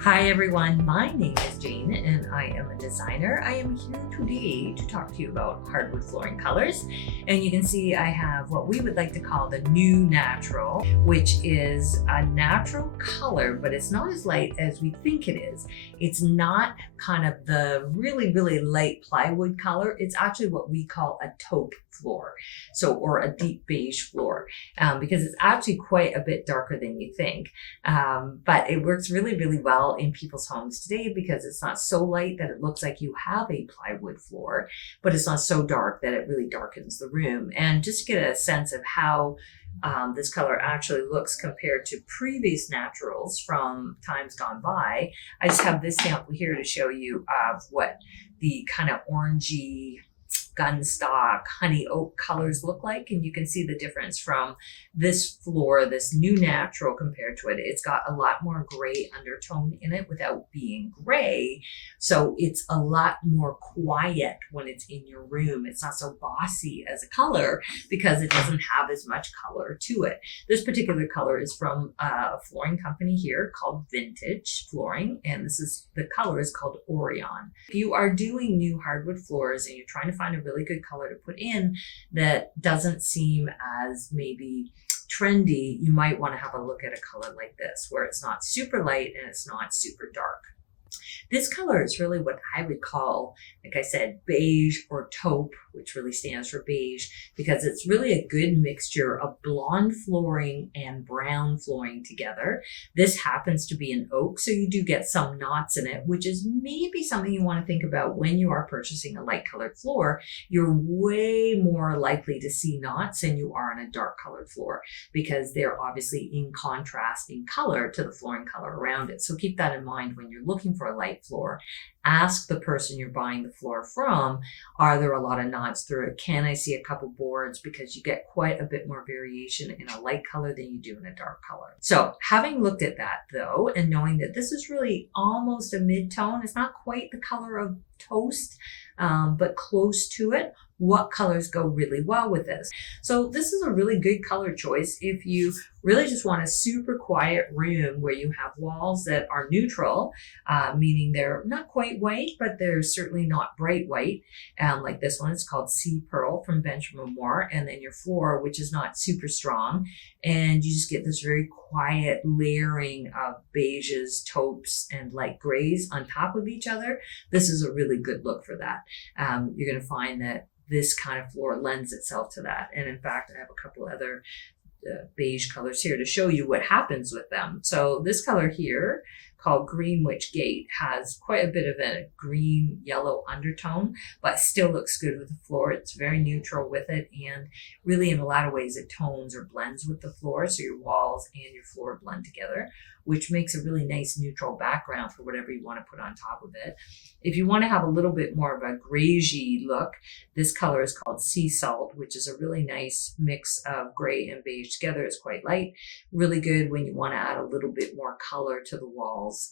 Hi everyone, my name is Jane and I am a designer. I am here today to talk to you about hardwood flooring colors. And you can see I have what we would like to call the new natural, which is a natural color, but it's not as light as we think it is. It's not kind of the really light plywood color. It's actually what we call a taupe floor, or a deep beige floor, because it's actually quite a bit darker than you think. But it works really well in people's homes today because it's not so light that it looks like you have a plywood floor, but it's not so dark that it really darkens the room. And just to get a sense of how this color actually looks compared to previous naturals from times gone by, I just have this sample here to show you of what the kind of orangey gunstock honey oak colors look like, and you can see the difference from this floor, this new natural, compared to it. It's got a lot more gray undertone in it without being gray, so it's a lot more quiet when it's in your room. It's not so bossy as a color because it doesn't have as much color to it. This particular color is from a flooring company here called Vintage Flooring, and the color is called Orion. If you are doing new hardwood floors and you're trying to find a really good color to put in that doesn't seem as maybe trendy, you might want to have a look at a color like this, where it's not super light and it's not super dark. This color is really what I would call, like I said, beige or taupe, which really stands for beige, because it's really a good mixture of blonde flooring and brown flooring together. This happens to be an oak, so you do get some knots in it, which is maybe something you want to think about when you are purchasing a light colored floor. You're way more likely to see knots than you are on a dark colored floor because they're obviously in contrasting color to the flooring color around it. So keep that in mind when you're looking for a light floor. Ask the person you're buying the floor from, are there a lot of knots through it? Can I see a couple boards? Because you get quite a bit more variation in a light color than you do in a dark color. So having looked at that though, and knowing that this is really almost a mid-tone, it's not quite the color of toast, but close to it, what colors go really well with this? So this is a really good color choice if you really just want a super quiet room where you have walls that are neutral, meaning they're not quite white, but they're certainly not bright white. Like this one, it's called Sea Pearl from Benjamin Moore, and then your floor, which is not super strong. And you just get this very quiet layering of beiges, taupes, and light grays on top of each other. This is a really good look for that. You're going to find that this kind of floor lends itself to that. And in fact, I have a couple other beige colors here to show you what happens with them. So this color here, called Greenwich Gate, has quite a bit of a green yellow undertone, but still looks good with the floor. It's very neutral with it, and really in a lot of ways it tones or blends with the floor, so your walls and your floor blend together, which makes a really nice neutral background for whatever you want to put on top of it. If you want to have a little bit more of a greigey look, this color is called Sea Salt, which is a really nice mix of gray and beige together. It's quite light, really good when you want to add a little bit more color to the walls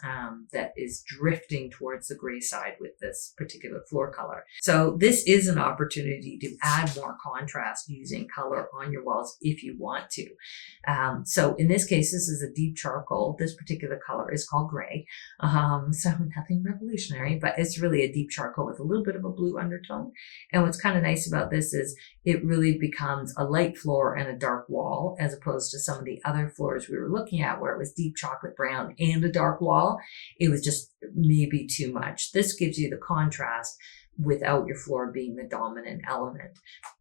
that is drifting towards the gray side with this particular floor color. So this is an opportunity to add more contrast using color on your walls if you want to. So in this case, this is a deep charcoal. This particular color is called gray. So nothing revolutionary, but it's really a deep charcoal with a little bit of a blue undertone. And what's kind of nice about this is it really becomes a light floor and a dark wall, as opposed to some of the other floors we were looking at where it was deep chocolate brown and a dark wall. It was just maybe too much. This gives you the contrast without your floor being the dominant element.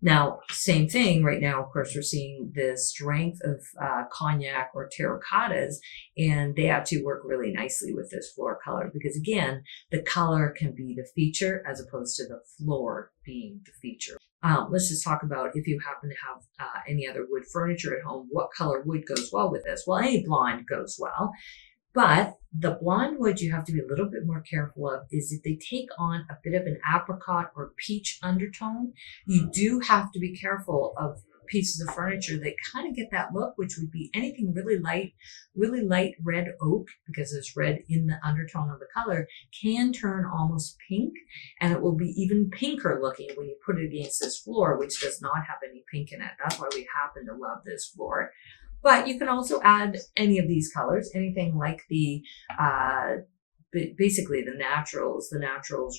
Now, same thing right now, of course, we're seeing the strength of cognac or terracottas, and they actually work really nicely with this floor color because, again, the color can be the feature as opposed to the floor being the feature. Let's just talk about, if you happen to have any other wood furniture at home, what color wood goes well with this? Well, any blonde goes well. But the blonde wood you have to be a little bit more careful of is if they take on a bit of an apricot or peach undertone, you do have to be careful of pieces of furniture that kind of get that look, which would be anything really light red oak, because there's red in the undertone of the color, can turn almost pink, and it will be even pinker looking when you put it against this floor, which does not have any pink in it. That's why we happen to love this floor. But you can also add any of these colors, anything like the basically the naturals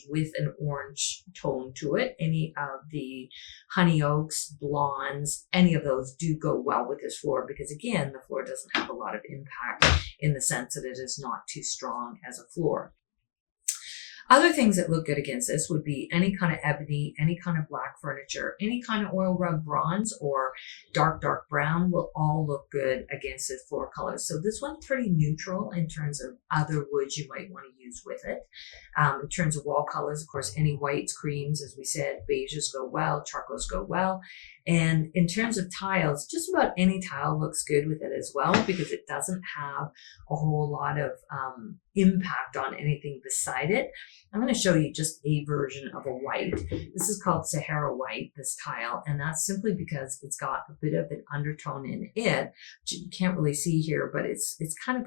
with an orange tone to it. Any of the honey oaks, blondes, any of those do go well with this floor because again, the floor doesn't have a lot of impact in the sense that it is not too strong as a floor. Other things that look good against this would be any kind of ebony, any kind of black furniture, any kind of oil rug bronze or dark brown will all look good against this floor color. So this one's pretty neutral in terms of other woods you might want to use with it. In terms of wall colors, of course, any whites, creams, as we said, beiges go well, charcoals go well. And in terms of tiles, just about any tile looks good with it as well because it doesn't have a whole lot of impact on anything beside it. I'm going to show you just a version of a white. This is called Sahara White, this tile, and that's simply because it's got a bit of an undertone in it, which you can't really see here, but it's kind of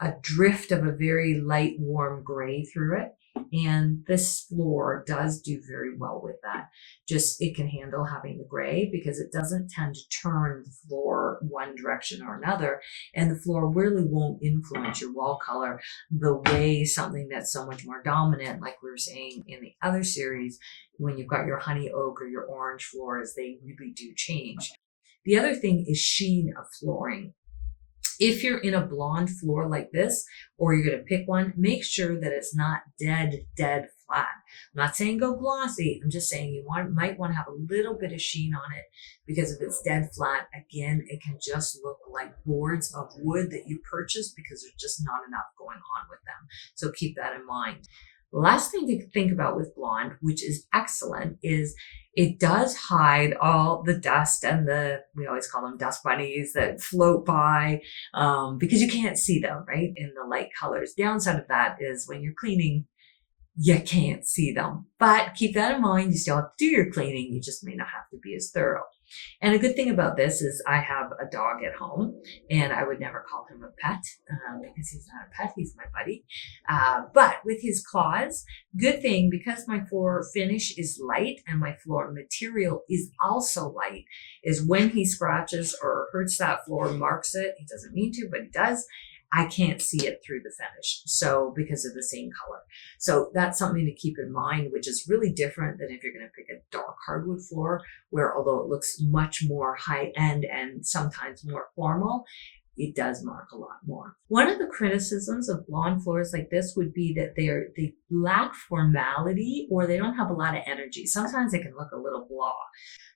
a drift of a very light, warm gray through it. And this floor does do very well with that. Just it can handle having the gray because it doesn't tend to turn the floor one direction or another. And the floor really won't influence your wall color the way something that's so much more dominant, like we were saying in the other series, when you've got your honey oak or your orange floors, they really do change. The other thing is sheen of flooring. If you're in a blonde floor like this, or you're going to pick one, make sure that it's not dead flat. I'm not saying go glossy. I'm just saying you might want to have a little bit of sheen on it because if it's dead flat, again, it can just look like boards of wood that you purchased because there's just not enough going on with them. So keep that in mind. The last thing to think about with blonde, which is excellent, is it does hide all the dust and we always call them dust bunnies that float by because you can't see them, right, in the light colors. Downside of that is when you're cleaning, you can't see them. But keep that in mind. You still have to do your cleaning. You just may not have to be as thorough. And a good thing about this is I have a dog at home and I would never call him a pet because he's not a pet, he's my buddy. But with his claws, good thing because my floor finish is light and my floor material is also light, is when he scratches or hurts that floor, marks it, he doesn't mean to, but he does, I can't see it through the finish. So because of the same color. So that's something to keep in mind, which is really different than if you're going to pick a dark hardwood floor, where although it looks much more high end and sometimes more formal, it does mark a lot more. One of the criticisms of blonde floors like this would be that they lack formality or they don't have a lot of energy. Sometimes they can look a little blah.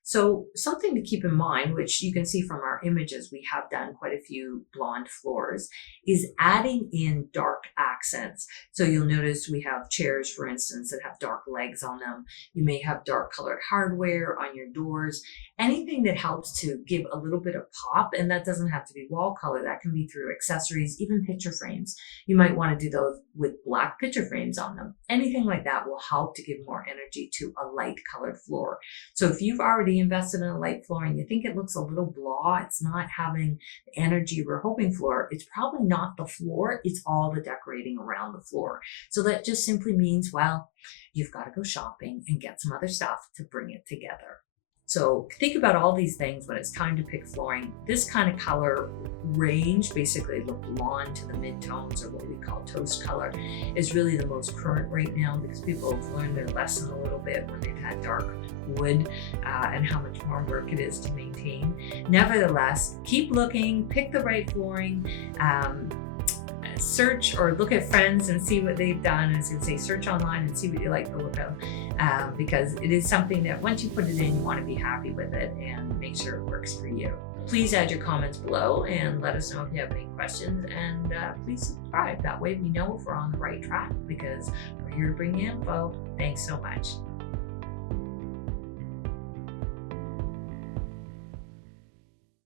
So something to keep in mind, which you can see from our images, we have done quite a few blonde floors, is adding in dark accents. So you'll notice we have chairs, for instance, that have dark legs on them. You may have dark colored hardware on your doors. Anything that helps to give a little bit of pop, and that doesn't have to be wall color, that can be through accessories, even picture frames. You might want to do those with black picture frames on them. Anything like that will help to give more energy to a light colored floor. So if you've already invested in a light floor and you think it looks a little blah, it's not having the energy we're hoping for, it's probably not the floor, it's all the decorating around the floor. So that just simply means, well, you've got to go shopping and get some other stuff to bring it together. So think about all these things when it's time to pick flooring. This kind of color range, basically the blonde to the mid-tones or what we call toast color, is really the most current right now because people have learned their lesson a little bit when they've had dark wood and how much more work it is to maintain. Nevertheless, keep looking, pick the right flooring, search or look at friends and see what they've done. As I say, search online and see what you like the look of because it is something that once you put it in, you want to be happy with it and make sure it works for you. Please add your comments below and let us know if you have any questions, and please subscribe. That way we know if we're on the right track because we're here to bring you info. Thanks so much.